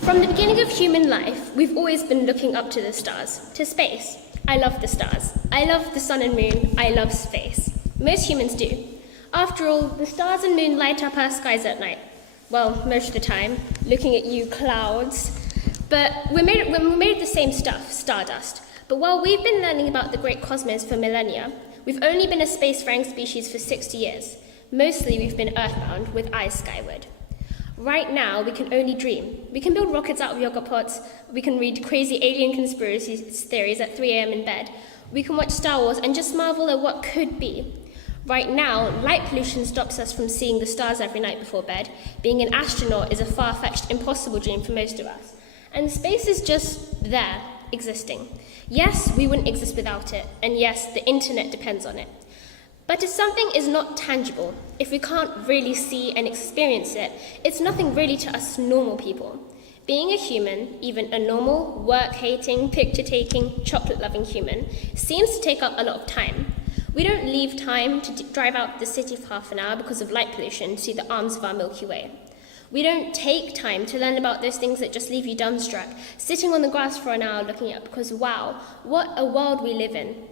From the beginning of human life, we've always been looking up to the stars, to space. I love the stars. I love the sun and moon. I love space. Most humans do. After all, the stars and moon light up our skies at night. Well, most of the time, looking at you clouds. But we're made of the same stuff, stardust. But while we've been learning about the great cosmos for millennia, we've only been a spacefaring species for 60 years. Mostly we've been earthbound with eyes skyward. Right now, we can only dream. We can build rockets out of yogurt pots. We can read crazy alien conspiracy theories at 3 a.m. in bed. We can watch Star Wars and just marvel at what could be. Right now, light pollution stops us from seeing the stars every night before bed. Being an astronaut is a far-fetched, impossible dream for most of us. And space is just there, existing. Yes, we wouldn't exist without it. And yes, the internet depends on it. But if something is not tangible, if we can't really see and experience it, it's nothing really to us normal people. Being a human, even a normal, work-hating, picture-taking, chocolate-loving human, seems to take up a lot of time. We don't leave time to drive out the city for half an hour because of light pollution to see the arms of our Milky Way. We don't take time to learn about those things that just leave you dumbstruck, sitting on the grass for an hour looking up because, wow, what a world we live in.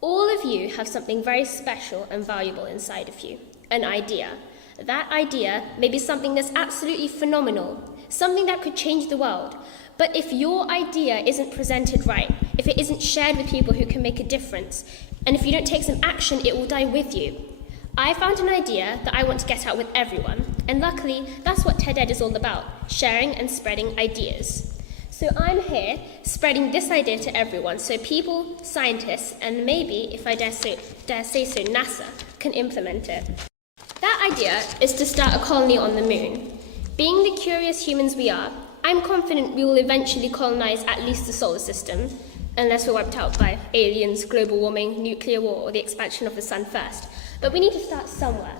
All of you have something very special and valuable inside of you, an idea. That idea may be something that's absolutely phenomenal, something that could change the world. But if your idea isn't presented right, if it isn't shared with people who can make a difference, and if you don't take some action, it will die with you. I found an idea that I want to get out with everyone, and luckily, that's what TED Ed is all about, sharing and spreading ideas. So I'm here spreading this idea to everyone so people, scientists, and maybe, if I dare say so, NASA, can implement it. That idea is to start a colony on the moon. Being the curious humans we are, I'm confident we will eventually colonize at least the solar system, unless we're wiped out by aliens, global warming, nuclear war, or the expansion of the sun first. But we need to start somewhere.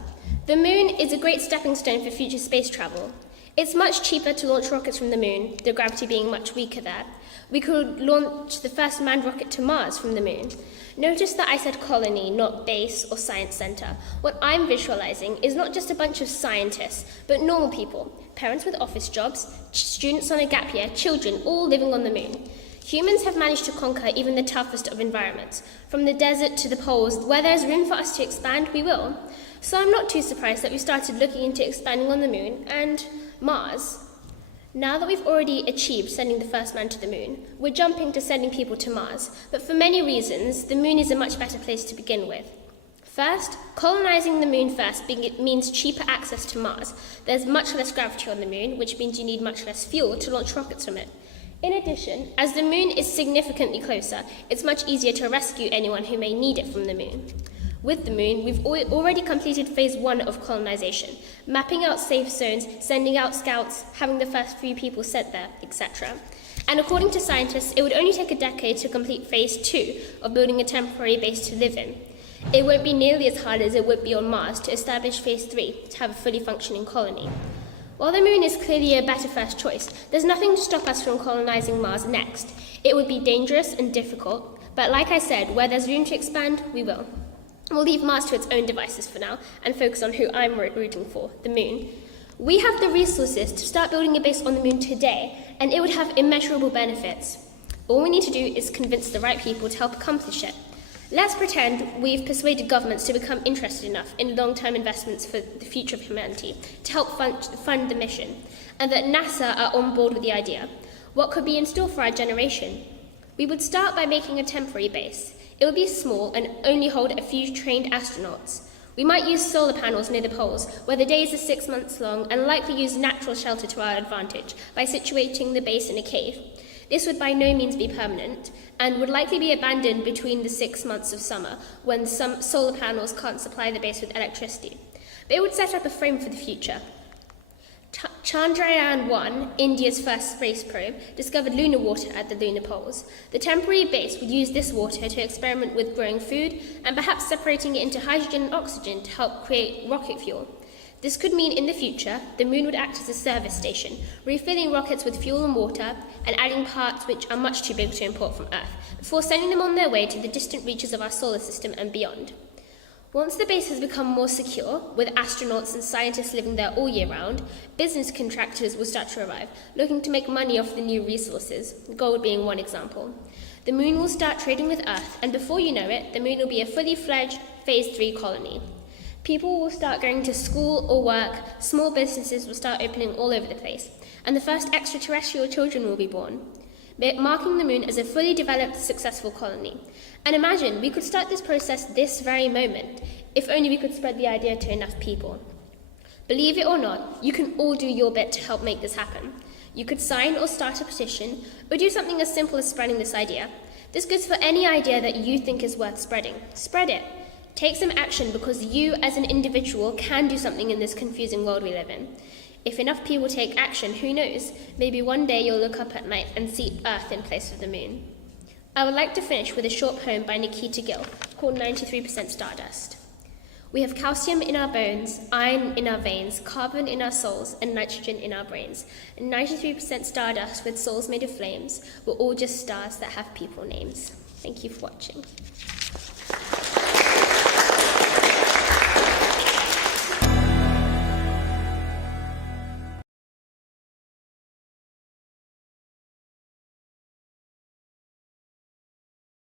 The moon is a great stepping stone for future space travel. It's much cheaper to launch rockets from the moon, the gravity being much weaker there. We could launch the first manned rocket to Mars from the moon. Notice that I said colony, not base or science center. What I'm visualizing is not just a bunch of scientists, but normal people, parents with office jobs, students on a gap year, children, all living on the moon. Humans have managed to conquer even the toughest of environments. From the desert to the poles, where there's room for us to expand, we will. So I'm not too surprised that we started looking into expanding on the moon and Mars. Now that we've already achieved sending the first man to the moon, we're jumping to sending people to Mars. But for many reasons, the moon is a much better place to begin with. First, colonizing the moon first means cheaper access to Mars. There's much less gravity on the moon, which means you need much less fuel to launch rockets from it. In addition, as the moon is significantly closer, it's much easier to rescue anyone who may need it from the moon. With the moon, we've already completed phase 1 of colonization, mapping out safe zones, sending out scouts, having the first few people sent there, etc. And according to scientists, it would only take a decade to complete phase 2 of building a temporary base to live in. It won't be nearly as hard as it would be on Mars to establish phase 3 to have a fully functioning colony. While the moon is clearly a better first choice, there's nothing to stop us from colonizing Mars next. It would be dangerous and difficult, but like I said, where there's room to expand, we will. We'll leave Mars to its own devices for now and focus on who I'm rooting for, the moon. We have the resources to start building a base on the moon today, and it would have immeasurable benefits. All we need to do is convince the right people to help accomplish it. Let's pretend we've persuaded governments to become interested enough in long-term investments for the future of humanity to help fund the mission, and that NASA are on board with the idea. What could be in store for our generation? We would start by making a temporary base. It would be small and only hold a few trained astronauts. We might use solar panels near the poles, where the days are 6 months long, and likely use natural shelter to our advantage by situating the base in a cave. This would by no means be permanent, and would likely be abandoned between the 6 months of summer, when some solar panels can't supply the base with electricity. But it would set up a frame for the future. Chandrayaan-1, India's first space probe, discovered lunar water at the lunar poles. The temporary base would use this water to experiment with growing food and perhaps separating it into hydrogen and oxygen to help create rocket fuel. This could mean in the future, the moon would act as a service station, refilling rockets with fuel and water and adding parts which are much too big to import from Earth, before sending them on their way to the distant reaches of our solar system and beyond. Once the base has become more secure, with astronauts and scientists living there all year round, business contractors will start to arrive, looking to make money off the new resources, gold being one example. The moon will start trading with Earth, and before you know it, the moon will be a fully fledged Phase 3 colony. People will start going to school or work, small businesses will start opening all over the place, and the first extraterrestrial children will be born, marking the moon as a fully developed, successful colony. And imagine, we could start this process this very moment, if only we could spread the idea to enough people. Believe it or not, you can all do your bit to help make this happen. You could sign or start a petition, or do something as simple as spreading this idea. This goes for any idea that you think is worth spreading. Spread it. Take some action, because you as an individual can do something in this confusing world we live in. If enough people take action, who knows, maybe one day you'll look up at night and see Earth in place of the moon. I would like to finish with a short poem by Nikita Gill called 93% Stardust. We have calcium in our bones, iron in our veins, carbon in our souls, and nitrogen in our brains. And 93% stardust with souls made of flames. We're all just stars that have people names. Thank you for watching.